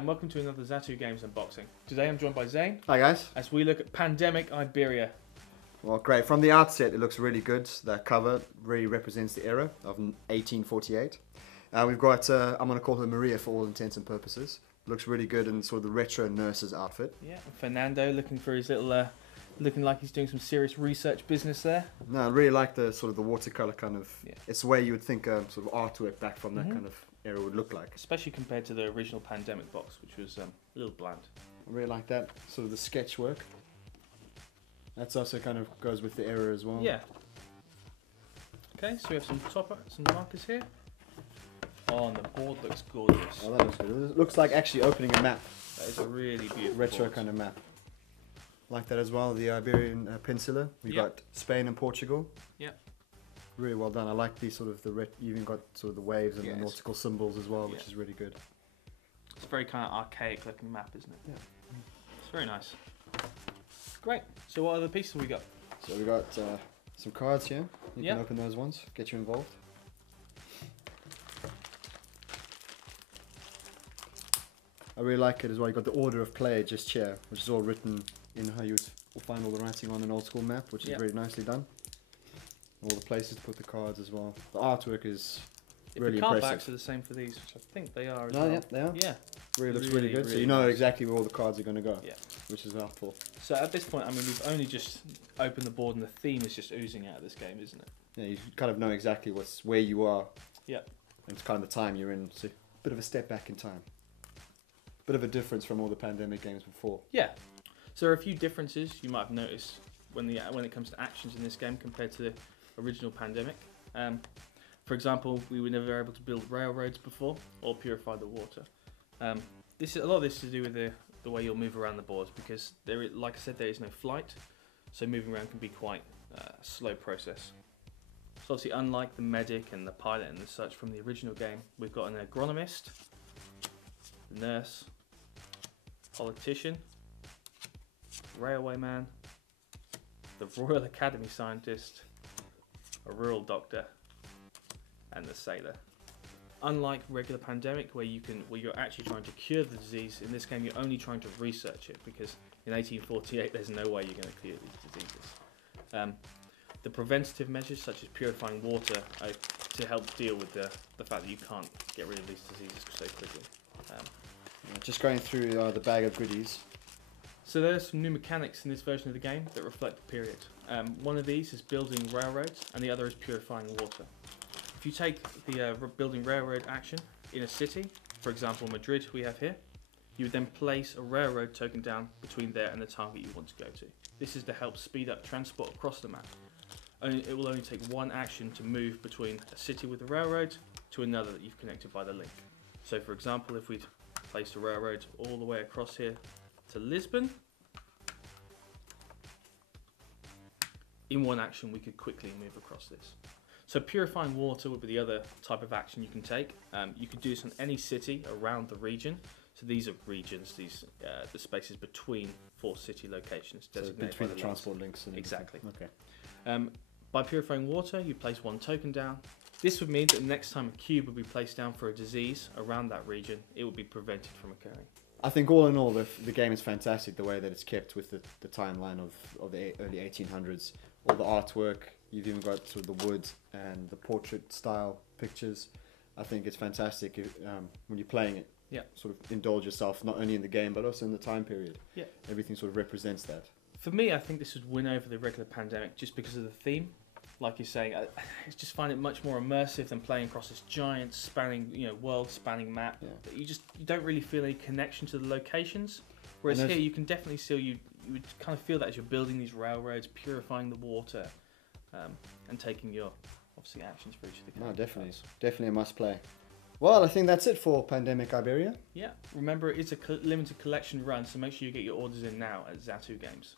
and welcome to another Zatu Games unboxing. Today I'm joined by Zane. Hi guys. As we look at Pandemic Iberia. Well, great. From the outset, it looks really good. The cover really represents the era of 1848. We've got, I'm going to call her Maria for all intents and purposes. Looks really good in sort of the retro nurse's outfit. Yeah, and Fernando looking for his little, looking like he's doing some serious research business there. No, I really like the sort of the watercolor kind of, Yeah. It's the way you would think sort of artwork back from that kind of era would look like. Especially compared to the original Pandemic box, which was a little bland. I really like that, sort of the sketch work. That's also kind of goes with the era as well. Yeah. Okay, so we have some markers here. Oh, and the board looks gorgeous. Oh, that looks good. It looks like actually opening a map. That is a really beautiful Retro board. kind of map. Like that as well, the Iberian Peninsula. We've got Spain and Portugal. Yep. Really well done. I like these sort of you even got sort of the waves and the nautical symbols as well, which is really good. It's a very kind of archaic looking map, isn't it? Yeah. It's very nice. Great. So what other pieces have we got? So we got some cards here. You Yep. can open those ones, get you involved. I really like it as well. You got the order of play just here, which is all written in how you will find all the writing on an old school map, which is very nicely done. All the places to put the cards as well. The artwork is really the card impressive. backs are the same for these, which I think they are as No, well. yeah, they are. Yeah. Really looks really good. So really you know nice. exactly where all the cards are going to go. Yeah. Which is helpful. So at this point, I mean, we've only just opened the board and the theme is just oozing out of this game, isn't it? Yeah, you kind of know exactly where you are. Yeah. And it's kind of the time you're in. So a bit of a step back in time. Bit of a difference from all the Pandemic games before. Yeah. So there are a few differences you might have noticed when it comes to actions in this game compared to the original Pandemic. For example, we were never able to build railroads before or purify the water. A lot of this is to do with the way you'll move around the board because like I said, there is no flight, so moving around can be quite a slow process. So obviously, unlike the medic and the pilot and the such from the original game, we've got an agronomist, the nurse, politician, railwayman, the Royal Academy scientist, a rural doctor, and the sailor. Unlike regular Pandemic, where you're actually trying to cure the disease, in this game you're only trying to research it because in 1848 there's no way you're going to cure these diseases. The preventative measures such as purifying water are to help deal with the fact that you can't get rid of these diseases so quickly. Just going through the bag of goodies. So there's some new mechanics in this version of the game that reflect the period. One of these is building railroads and the other is purifying water. If you take the building railroad action in a city, for example Madrid we have here, you would then place a railroad token down between there and the target you want to go to. This is to help speed up transport across the map. It will only take one action to move between a city with a railroad to another that you've connected by the link. So for example, if we place a railroad all the way across here to Lisbon, in one action we could quickly move across this. So purifying water would be the other type of action you can take. You could do this on any city around the region. So these are regions, the spaces between four city locations designated between by the transport links. And exactly. Okay. By purifying water, you place one token down. This would mean that the next time a cube would be placed down for a disease around that region, it would be prevented from occurring. I think all in all, the game is fantastic. The way that it's kept with the timeline of the early 1800s, all the artwork. You've even got sort of the wood and the portrait style pictures. I think it's fantastic when you're playing it. Yeah. Sort of indulge yourself not only in the game but also in the time period. Yeah. Everything sort of represents that. For me, I think this would win over the regular Pandemic just because of the theme. Like you're saying, I just find it much more immersive than playing across this giant world-spanning map. Yeah. That you don't really feel any connection to the locations. Whereas here, you can definitely you would kind of feel that as you're building these railroads, purifying the water, and taking your obviously actions for each of the characters. No, definitely a must play. Well, I think that's it for Pandemic Iberia. Yeah, remember it's a limited collection run, so make sure you get your orders in now at Zatu Games.